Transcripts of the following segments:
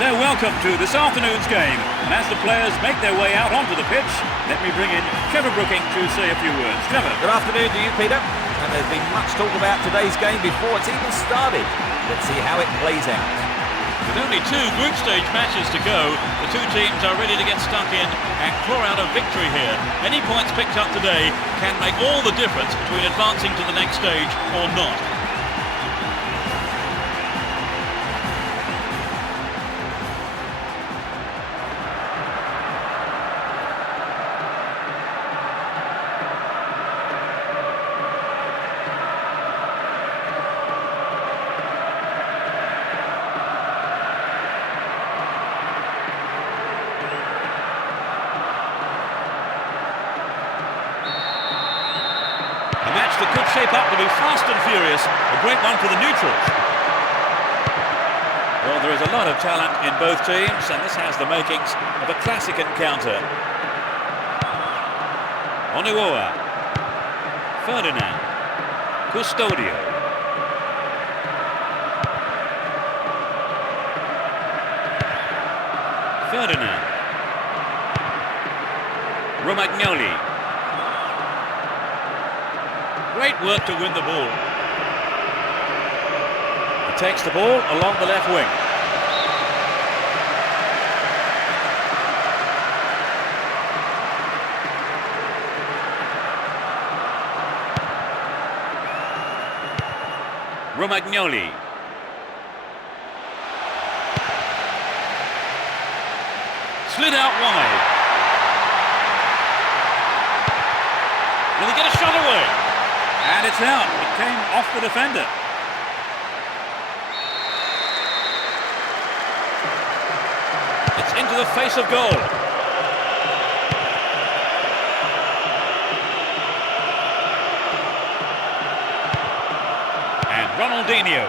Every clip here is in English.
So welcome to this afternoon's game, and as the players make their way out onto the pitch, let me bring in Trevor Brooking to say a few words. Trevor. Good afternoon to you, Peter. And there's been much talk about today's game before it's even started. Let's see how it plays out. With only 2 group stage matches to go, the 2 teams are ready to get stuck in and claw out a victory here. Any points picked up today can make all the difference between advancing to the next stage or not. That could shape up to be fast and furious, a great one for the neutrals. Well, there is a lot of talent in both teams, and this has the makings of a classic encounter. Oniwoa, Ferdinand, Custodio. Ferdinand, Romagnoli. Great work to win the ball. He takes the ball along the left wing. Romagnoli. Slid out wide. Will he get a shot away? And it's out. It came off the defender. It's into the face of goal. And Ronaldinho.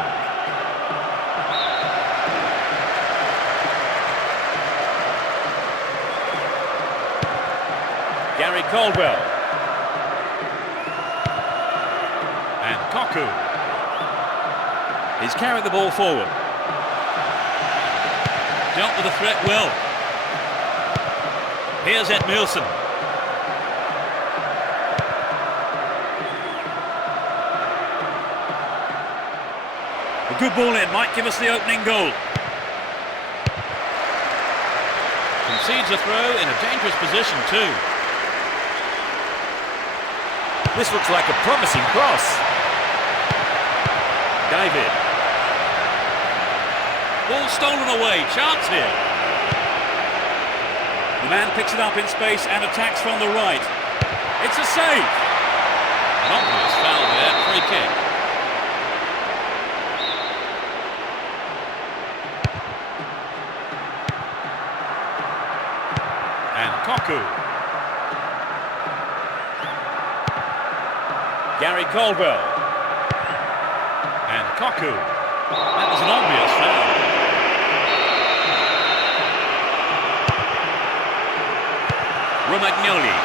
Gary Caldwell. And Koku. He's carried the ball forward. Dealt with the threat well. Here's Edmilson. A good ball in might give us the opening goal. Concedes a throw in a dangerous position too. This looks like a promising cross. David. Ball stolen away. Chance here. The man picks it up in space and attacks from the right. It's a save. An obvious foul there. Free kick. And Koku. Gary Caldwell. And Koku. That was an obvious foul. Romagnoli.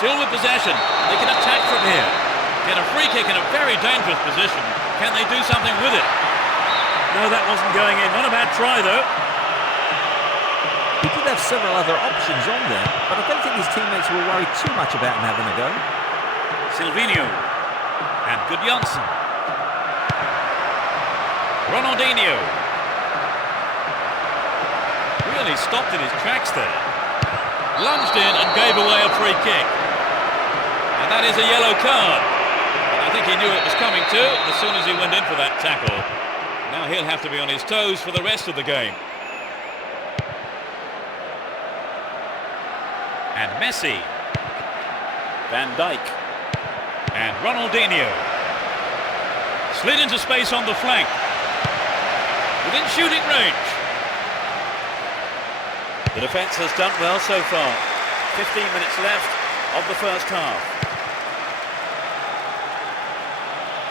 Still with possession. They can attack from here. Get a free kick in a very dangerous position. Can they do something with it? No, that wasn't going in. Not a bad try, though. Did you have several other options on there, but I don't think his teammates will worry too much about him having a go. Silvinho. And good Janssen. Ronaldinho. Really stopped in his tracks there. Lunged in and gave away a free kick. And that is a yellow card. And I think he knew it was coming too as soon as he went in for that tackle. Now he'll have to be on his toes for the rest of the game. And Messi. Van Dijk. And Ronaldinho. Slid into space on the flank. Within shooting range. The defence has done well so far. 15 minutes left of the first half.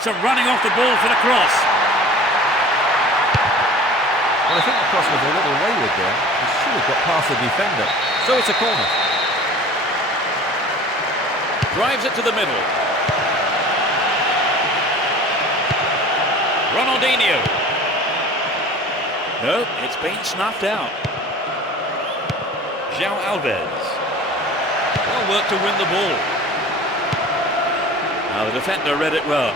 Some running off the ball for the cross. Well, I think the cross was a little wayward there. He should have got past the defender. So it's a corner. Drives it to the middle. Ronaldinho. No, it's been snuffed out. João Alves. Well worked to win the ball. Now the defender read it well.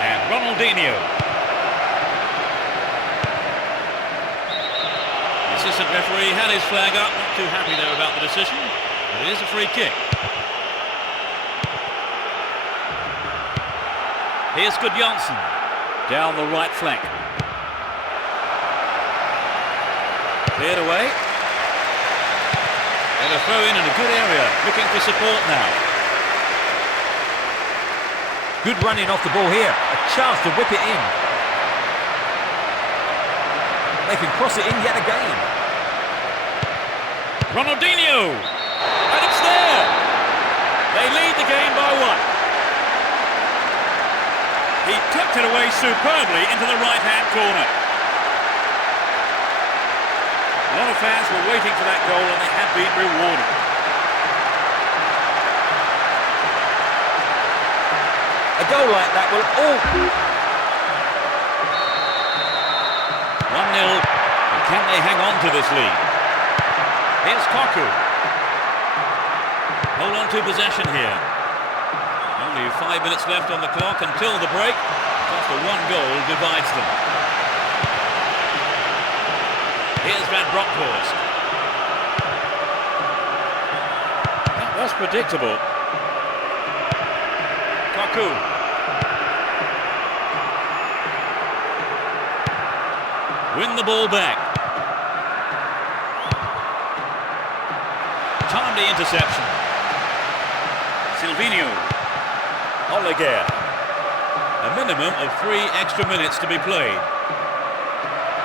And Ronaldinho. The assistant referee had his flag up, not too happy there about the decision, but it is a free kick. Here's good Janssen. Down the right flank. Cleared away. And a throw in a good area, looking for support now. Good running off the ball here. A chance to whip it in. They can cross it in yet again. Ronaldinho! And it's there! They lead the game by 1. He tucked it away superbly into the right-hand corner. A lot of fans were waiting for that goal and they had been rewarded. A goal like that will all... 1-0. And can they hang on to this lead? Here's Kaku. Hold on to possession here. Only 5 minutes left on the clock until the break. Just a 1 goal divides them. Here's Van Bronckhorst. That was predictable. Kaku. Win the ball back. Timely interception. Silvinho. Oleguer. A minimum of 3 extra minutes to be played.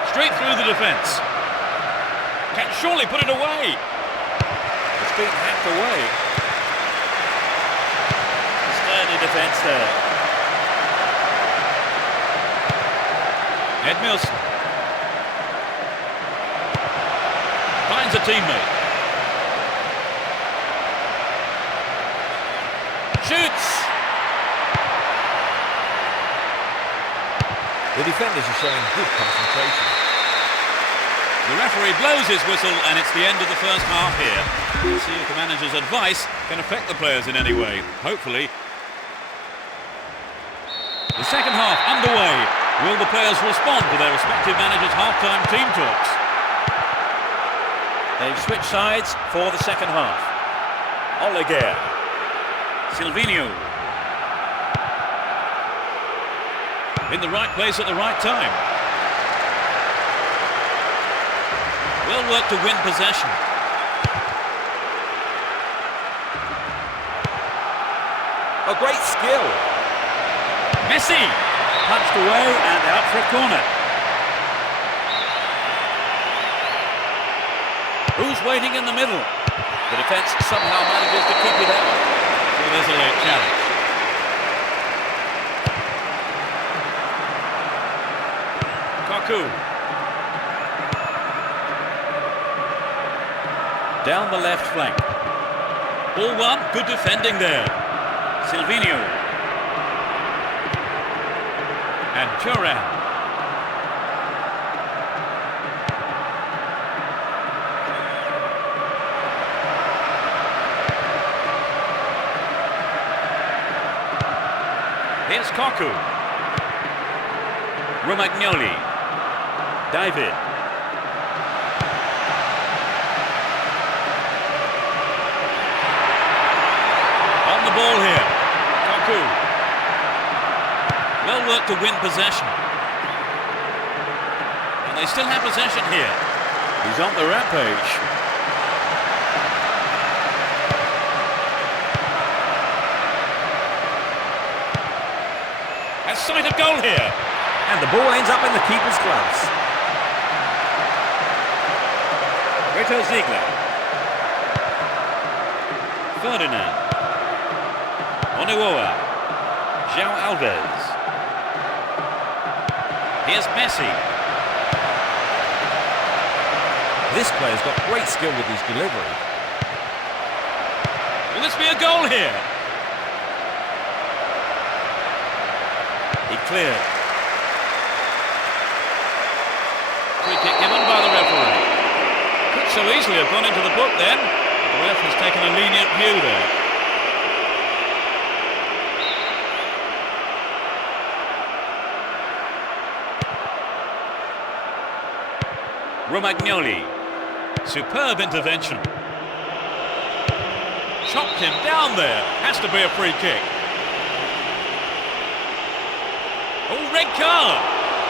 Straight through the defence. Can surely put it away. It's been hacked away. Sturdy defence there. Edmilson. Finds a teammate. Shoots. The defenders are showing good concentration. The referee blows his whistle and it's the end of the first half here. We'll see if the manager's advice can affect the players in any way. Hopefully. The second half underway. Will the players respond to their respective managers' half-time team talks? They've switched sides for the second half. Oleguer. Silvinho. In the right place at the right time. Well worked to win possession. A great skill. Messi! Punched away and out for a corner. Who's waiting in the middle? The defence somehow manages to keep it out. So there's a late challenge. Kaku. Down the left flank. Ball one, good defending there. Silvinho. And Turan. Here's Koku. Romagnoli. David. On the ball here. Koku. Well worked to win possession. And they still have possession here. He's on the rampage. A sight of goal here. And the ball ends up in the keeper's gloves. Rito Ziegler. Ferdinand. Onuoa. João Alves. Here's Messi. This player's got great skill with his delivery. Will this be a goal here? He cleared. Free kick given by the referee. Could so easily have gone into the book then. The ref has taken a lenient view there. Romagnoli. Superb intervention. Chopped him down there. Has to be a free kick. Oh, red card.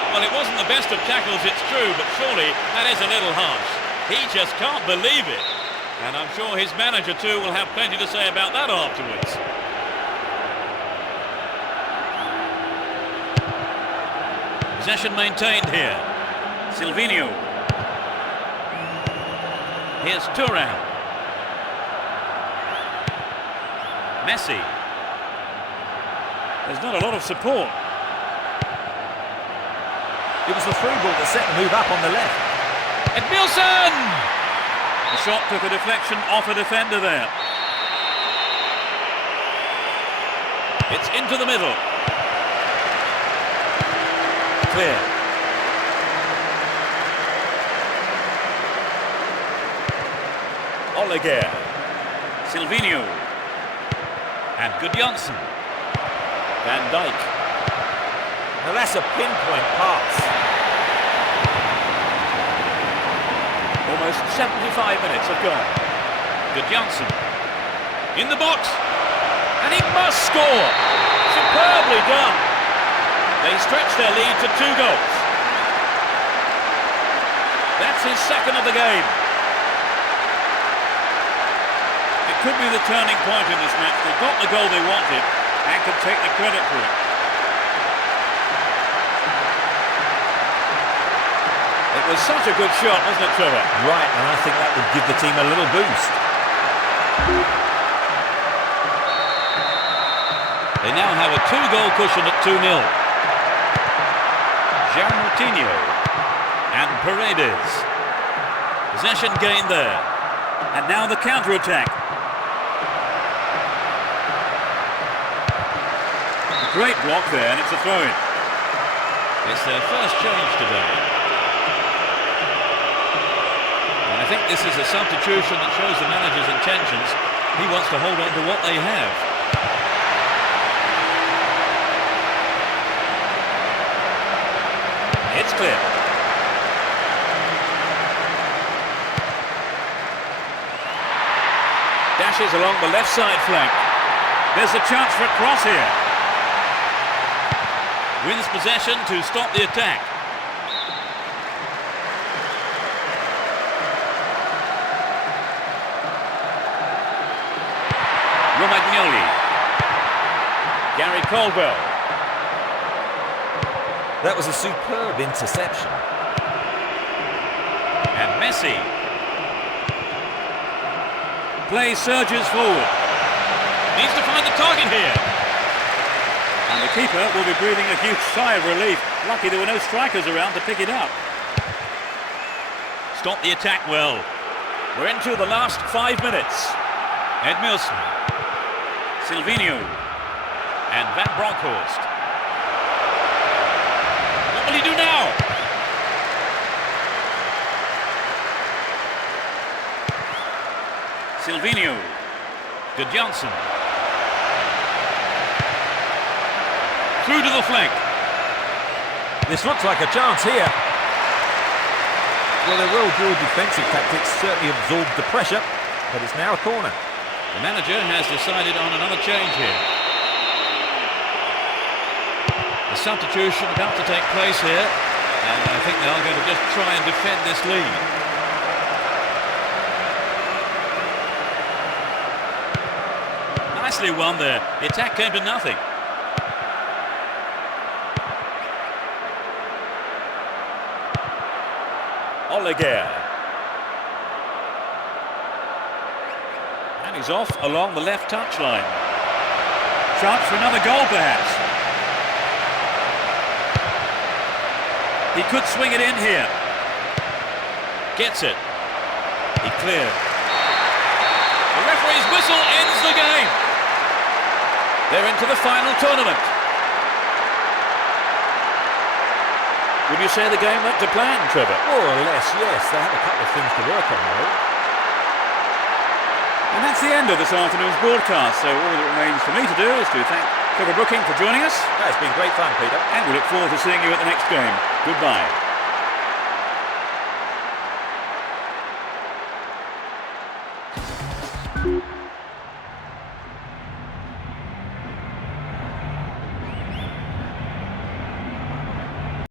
Well, it wasn't the best of tackles, it's true, but surely that is a little harsh. He just can't believe it. And I'm sure his manager too will have plenty to say about that afterwards. Possession maintained here. Silvinho. Here's Turan. Messi. There's not a lot of support. It was the through ball that set the move up on the left. Edmilson! The shot took a deflection off a defender there. It's into the middle. Clear. Oleguer. Silvinho. And Gudjonsson. Van Dijk. Now that's a pinpoint pass. Almost 75 minutes have gone. Gudjonsson. In the box. And he must score. Superbly done. They stretch their lead to 2 goals. That's his second of the game. It could be the turning point in this match. They got the goal they wanted and could take the credit for it. It was such a good shot, wasn't it, Trevor? Right, and I think that would give the team a little boost. They now have a 2-goal cushion at 2-0. João Moutinho. And Paredes. Possession gained there. And now the counter-attack. A great block there, and it's a throw-in. It's their first change today. And I think this is a substitution that shows the manager's intentions. He wants to hold on to what they have. It's clear. Dashes along the left side flank. There's a chance for a cross here. Wins possession to stop the attack. Romagnoli. Gary Caldwell. That was a superb interception. And Messi. Play surges forward. Needs to find the target here. And the keeper will be breathing a huge sigh of relief. Lucky there were no strikers around to pick it up. Stop the attack well. We're into the last 5 minutes. Edmilson. Silvinho. And Van Bronckhorst. Silvinho. Good Johnson. Through to the flank. This looks like a chance here. Well, their well-drilled defensive tactics certainly absorbed the pressure, but it's now a corner. The manager has decided on another change here. The substitution about to take place here, and I think they are going to just try and defend this lead. Nicely won there. The attack came to nothing. Oleguer. And he's off along the left touchline. Chance for another goal perhaps. He could swing it in here. Gets it. He cleared. The referee's whistle ends the game. They're into the final tournament. Would you say the game went to plan, Trevor? More or less, yes. They had a couple of things to work on, though. And that's the end of this afternoon's broadcast, so all that remains for me to do is to thank Trevor Brooking for joining us. It's been great fun, Peter. And we look forward to seeing you at the next game. Goodbye.